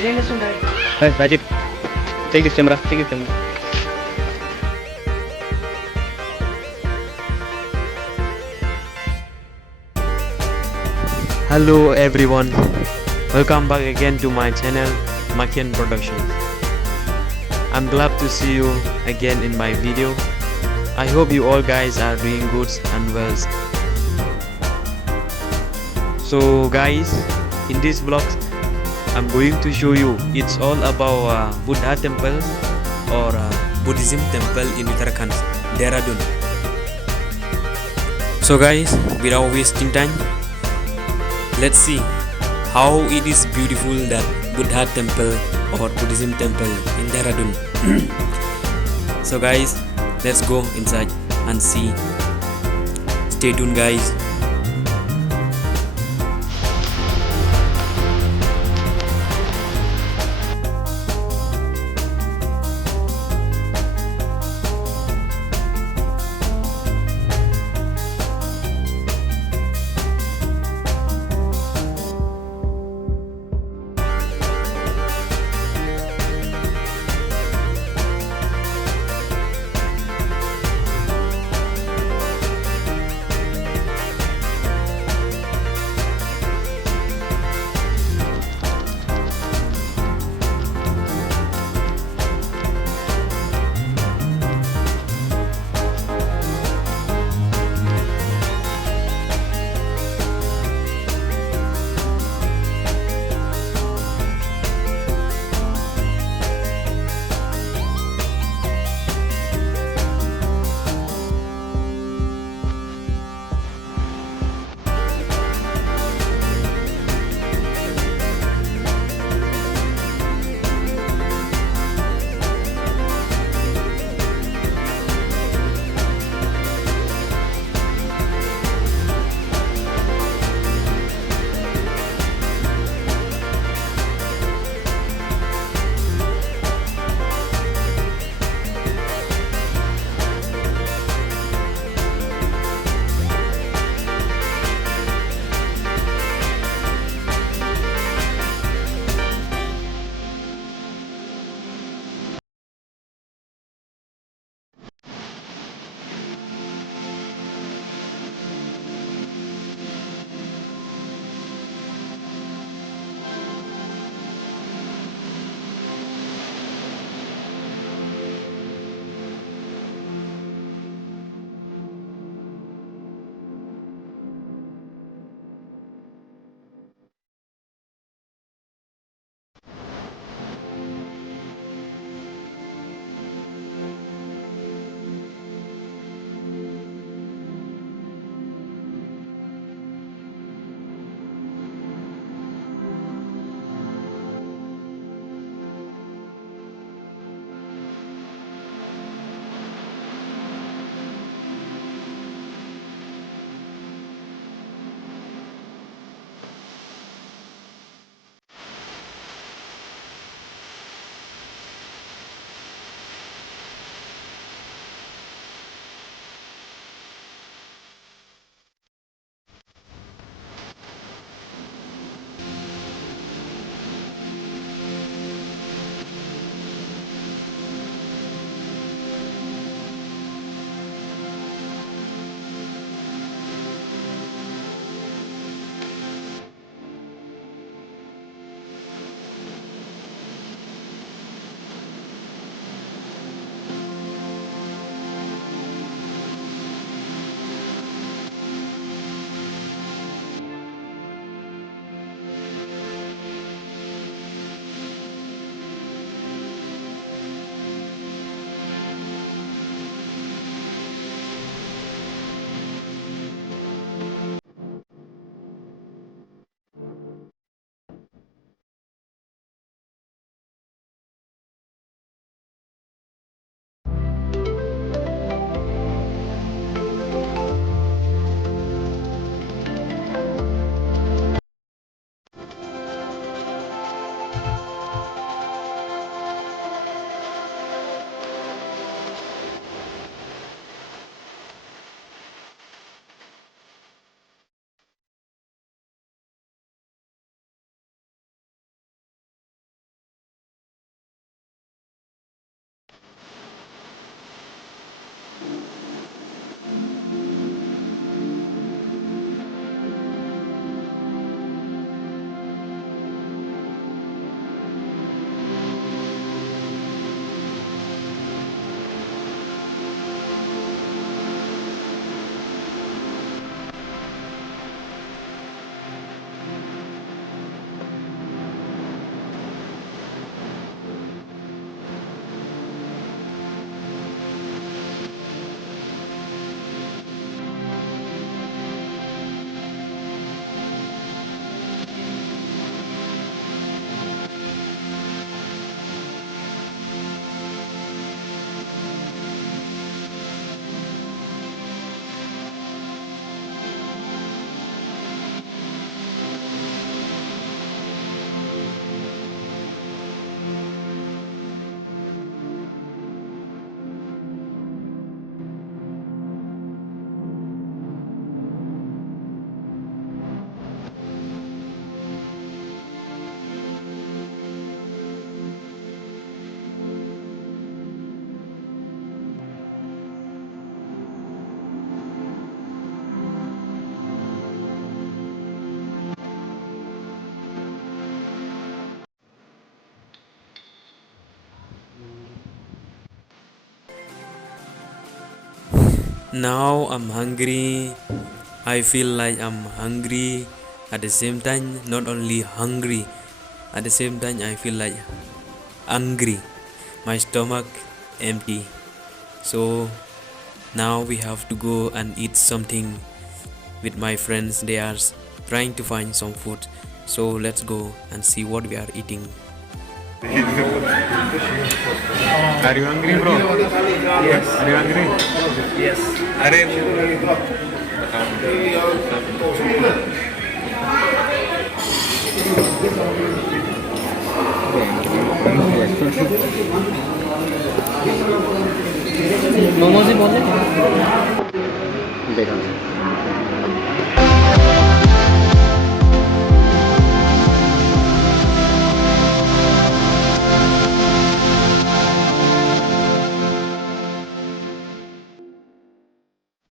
Hey, Rajit, take this camera. Take this camera. Hello everyone, welcome back again to my channel Makian Productions. I'm glad to see you again in my video. I hope you all guys are doing good and well. So guys, in this vlog I'm going to show you it's all about Buddha temple or Buddhism temple in Uttarakhand, Dehradun. So guys, without wasting time, let's see how it is beautiful that Buddha temple or Buddhism temple in Dehradun. So guys, let's go inside and see. Stay tuned guys. Now I'm hungry. I feel like I'm hungry. At the same time, not only hungry, at the same time, I feel like hungry. My stomach empty. So now we have to go and eat something with my friends. They are trying to find some food. So let's go and see what we are eating. Are you hungry, bro? Yes. Are you hungry? Yes. Momos ही बोल रहे